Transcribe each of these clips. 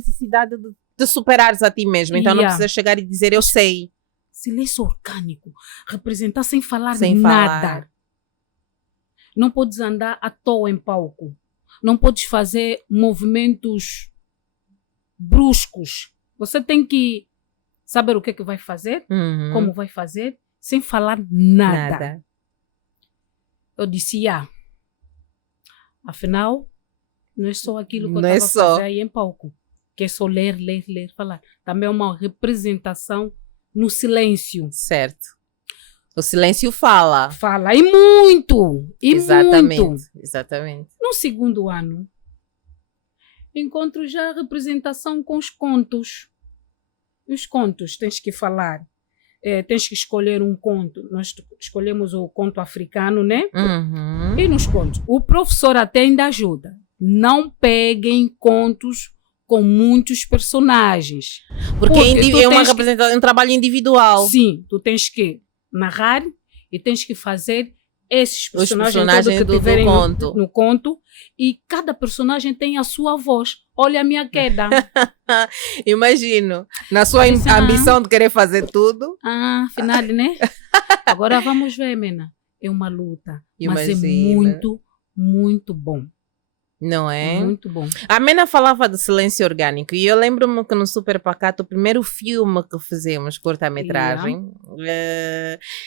necessidade de superares a ti mesmo. Então não precisas chegar e dizer eu sei. Silêncio orgânico. Representar sem falar Sem nada. falar. Não podes andar à toa em palco. Não podes fazer movimentos bruscos. Você tem que saber o que é que vai fazer, como vai fazer, sem falar nada. Eu disse, afinal, não é só aquilo que eu estava a fazer aí em palco. Que é só ler, falar. Também é uma representação no silêncio. Certo. O silêncio fala. Fala, e muito! Exatamente. No segundo ano, encontro já a representação com os contos. Os contos, tens que falar. Tens que escolher um conto. Nós escolhemos o conto africano, né? E nos contos, o professor até ainda ajuda. Não peguem contos com muitos personagens. Porque é uma representação, um trabalho individual. Sim, tu tens que narrar e tens que fazer esses personagens que tiverem no conto, e cada personagem tem a sua voz. Olha a minha queda. Imagino. Na sua ambição de querer fazer tudo. Afinal, né? Agora vamos ver, Mena. É uma luta. Imagina. Mas é muito, muito bom. Não é? Muito bom. A Mena falava de silêncio orgânico e eu lembro-me que no Super Pacato, o primeiro filme que fizemos, curta-metragem,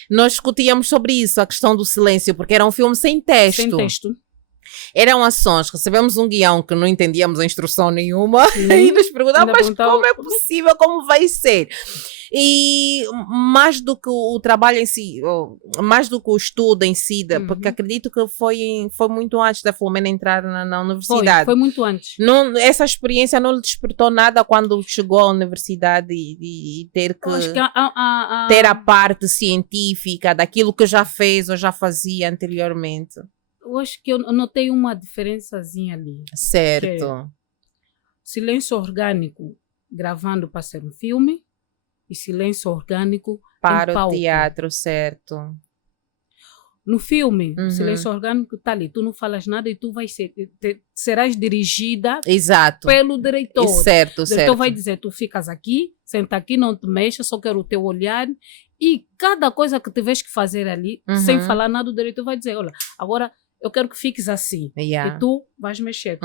nós discutíamos sobre isso, a questão do silêncio, porque era um filme sem texto. Sem texto. Eram ações, recebemos um guião que não entendíamos a instrução nenhuma e nos perguntávamos como é possível, como vai ser. E mais do que o trabalho em si, mais do que o estudo em si, porque acredito que foi muito antes da Filomena entrar na universidade. Foi muito antes. Não, essa experiência não lhe despertou nada quando chegou à universidade e ter que ter a parte científica daquilo que já fez ou já fazia anteriormente. Eu acho que eu notei uma diferençazinha ali. Certo. Silêncio orgânico gravando para ser um filme e silêncio orgânico para em palco. O teatro, certo. No filme, o silêncio orgânico está ali. Tu não falas nada e tu serás dirigida pelo diretor. Certo, o diretor vai dizer, tu ficas aqui, senta aqui, não te mexas, só quero o teu olhar. E cada coisa que tiveres que fazer ali, sem falar nada, o diretor vai dizer, olha, agora eu quero que fiques assim. E tu vais mexer.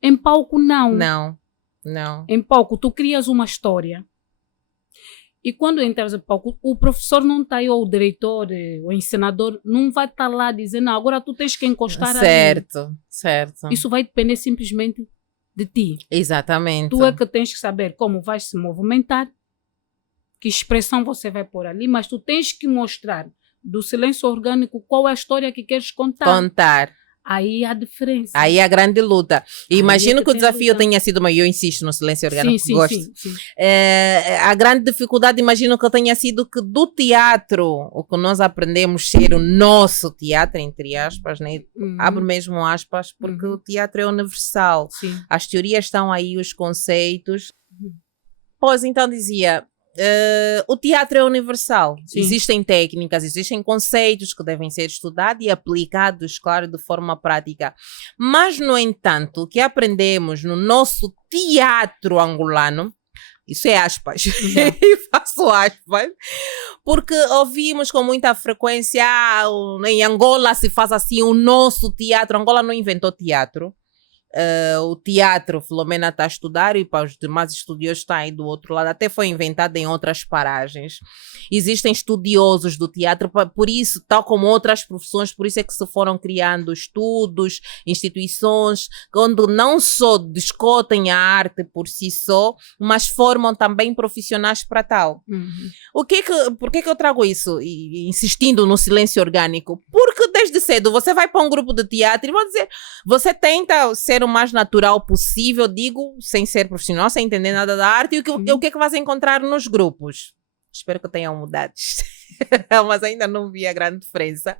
Em palco, não. Não. Em palco, tu crias uma história. E quando entras em palco, o professor não está aí, ou o diretor, o encenador, não vai estar lá dizendo, agora tu tens que encostar ali. Certo. Isso vai depender simplesmente de ti. Exatamente. Tu é que tens que saber como vais se movimentar, que expressão você vai pôr ali, mas tu tens que mostrar do silêncio orgânico qual é a história que queres contar. Aí há diferença. Aí a grande luta. E imagino que o desafio tenha sido maior, eu insisto no silêncio orgânico, sim, gosto. Sim. A grande dificuldade, imagino que tenha sido que do teatro, o que nós aprendemos ser o nosso teatro, entre aspas, né? Abro mesmo aspas, porque o teatro é universal. Sim. As teorias estão aí, os conceitos. Pois então dizia... o teatro é universal. Sim. Existem técnicas, existem conceitos que devem ser estudados e aplicados, claro, de forma prática. Mas, no entanto, o que aprendemos no nosso teatro angolano, isso é aspas, e faço aspas, porque ouvimos com muita frequência, em Angola se faz assim o nosso teatro. Angola não inventou teatro. O teatro, Filomena está a estudar e para os demais estudiosos está aí do outro lado, até foi inventado em outras paragens. Existem estudiosos do teatro, por isso, tal como outras profissões, por isso é que se foram criando estudos, instituições, onde não só discutem a arte por si só, mas formam também profissionais para tal. Por que eu trago isso, insistindo no silêncio orgânico? Porque desde cedo você vai para um grupo de teatro e vão dizer, você tenta ser o mais natural possível, digo, sem ser profissional, sem entender nada da arte, e o que é que vais encontrar nos grupos? Espero que tenham mudado, mas ainda não vi a grande diferença.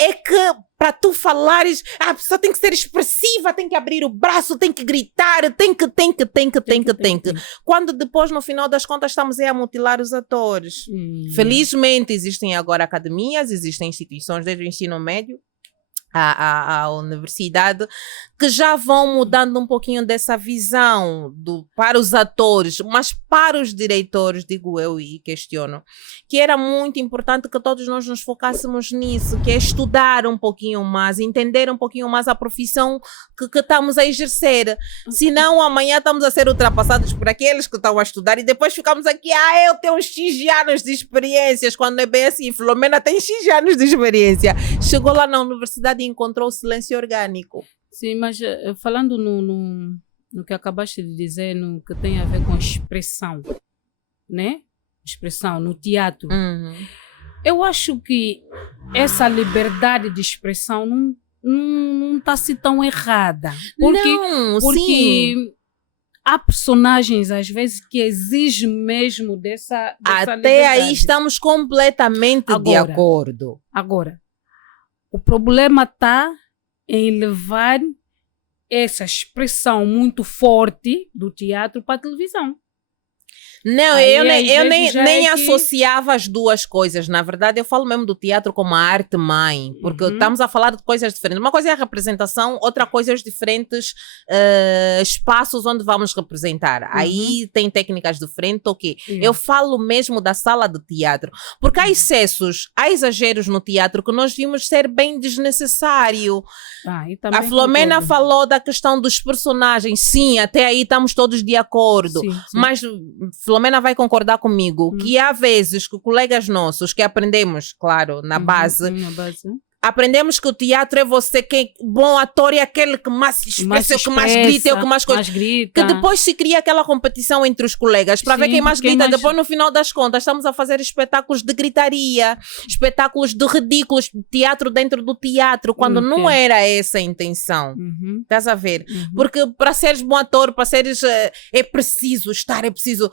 É que para tu falares, a pessoa tem que ser expressiva, tem que abrir o braço, tem que gritar, tem que. Quando depois, no final das contas, estamos aí a mutilar os atores. Felizmente, existem agora academias, existem instituições desde o ensino médio, a universidade, que já vão mudando um pouquinho dessa visão para os atores, mas para os diretores, digo eu e questiono, que era muito importante que todos nós nos focássemos nisso, que é estudar um pouquinho mais, entender um pouquinho mais a profissão que estamos a exercer. Senão amanhã estamos a ser ultrapassados por aqueles que estão a estudar e depois ficamos aqui, eu tenho uns X anos de experiências, quando é bem assim, Filomena tem X anos de experiência. Chegou lá na universidade e encontrou o silêncio orgânico. Sim, mas falando no que acabaste de dizer, no que tem a ver com expressão, né? Expressão no teatro. Eu acho que essa liberdade de expressão não está assim tão errada. Porque sim. Há personagens, às vezes, que exigem mesmo dessa Até liberdade. aí estamos completamente de acordo. Agora, o problema está em levar essa expressão muito forte do teatro para a televisão. Não, Aí, eu nem é associava as duas coisas. Na verdade, eu falo mesmo do teatro como a arte-mãe, porque estamos a falar de coisas diferentes. Uma coisa é a representação, outra coisa é os diferentes espaços onde vamos representar. Aí tem técnicas diferentes, ok. Eu falo mesmo da sala de teatro, porque há excessos, há exageros no teatro que nós vimos ser bem desnecessário. A Filomena falou da questão dos personagens. Sim, até aí estamos todos de acordo. Sim. Mas Filomena vai concordar comigo que há vezes que colegas nossos que aprendemos, claro, na base, aprendemos que o teatro é você que bom ator é aquele que mais se expressa, o que mais grita, o que mais coisa. Que depois se cria aquela competição entre os colegas para ver quem mais grita. Depois, no final das contas, estamos a fazer espetáculos de gritaria, espetáculos de ridículos, teatro dentro do teatro, quando não era essa a intenção. Estás a ver? Porque para seres bom ator, para seres é preciso estar, é preciso.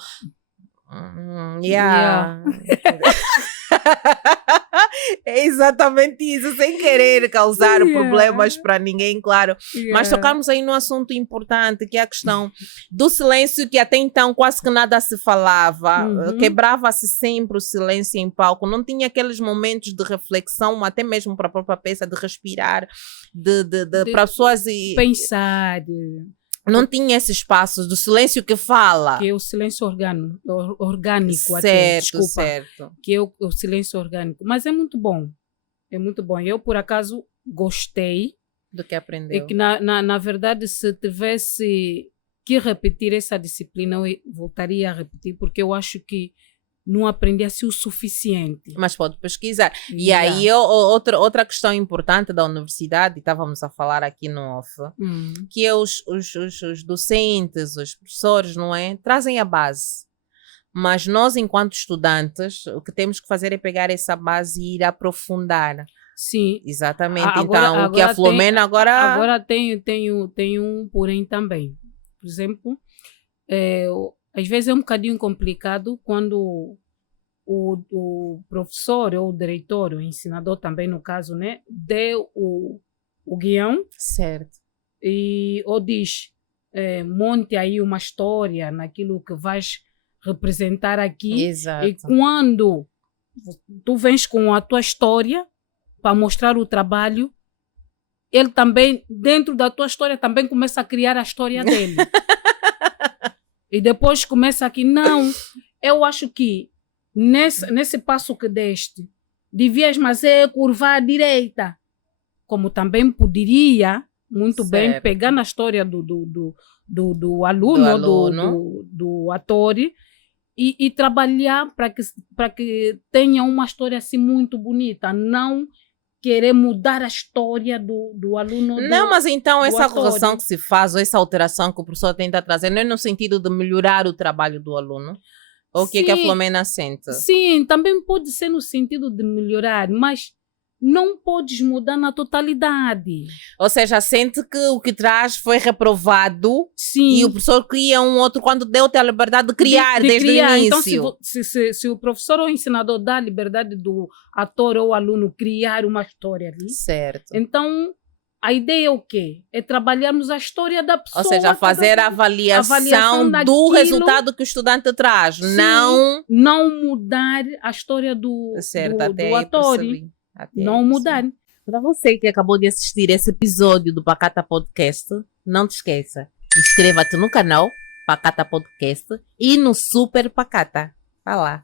É exatamente isso, sem querer causar problemas para ninguém, claro. Mas tocamos aí num assunto importante, que é a questão do silêncio, que até então quase que nada se falava, quebrava-se sempre o silêncio em palco, não tinha aqueles momentos de reflexão, até mesmo para a própria peça, de respirar, para as pessoas pensar. Não tinha esse espaço do silêncio que fala. Que é o silêncio orgânico certo, até, desculpa. Certo. Que é o silêncio orgânico. Mas é muito bom. É muito bom. Eu, por acaso, gostei. Do que aprendeu. E que, na verdade, se tivesse que repetir essa disciplina, eu voltaria a repetir, porque eu acho que não aprendi assim o suficiente. Mas pode pesquisar. E aí, outra questão importante da universidade, estávamos a falar aqui no off, que é os docentes, os professores, não é? Trazem a base. Mas nós, enquanto estudantes, o que temos que fazer é pegar essa base e ir aprofundar. Sim. Exatamente. Agora, o que a Filomena agora... Agora tem um porém também. Por exemplo, às vezes é um bocadinho complicado quando o professor ou o diretor, o ensinador também no caso, né, deu o guião. Certo. Ou diz, monte aí uma história naquilo que vais representar aqui. Exato. E quando tu vens com a tua história para mostrar o trabalho, ele também, dentro da tua história, também começa a criar a história dele. E depois começa aqui, não, eu acho que nesse passo que deste, devias mais curvar à direita. Como também poderia, muito bem, pegar na história do aluno, do ator, e trabalhar para que tenha uma história assim muito bonita, não querer mudar a história do aluno. Não, mas então essa correção que se faz, ou essa alteração que o professor tenta trazer, não é no sentido de melhorar o trabalho do aluno? Ou o que é que a Filomena sente? Sim, também pode ser no sentido de melhorar, mas não podes mudar na totalidade. Ou seja, sente que o que traz foi reprovado. Sim. E o professor cria um outro quando deu-te a liberdade de criar desde o início. Então, se o professor ou o ensinador dá a liberdade do ator ou aluno criar uma história ali. Certo. Então, a ideia é o quê? É trabalharmos a história da pessoa. Ou seja, fazer a avaliação do resultado que o estudante traz. Sim, não mudar a história do ator. Percebi. Não mudar. Para você que acabou de assistir esse episódio do Pacata Podcast, não te esqueça, inscreva-te no canal Pacata Podcast e no Super Pacata. Vai lá.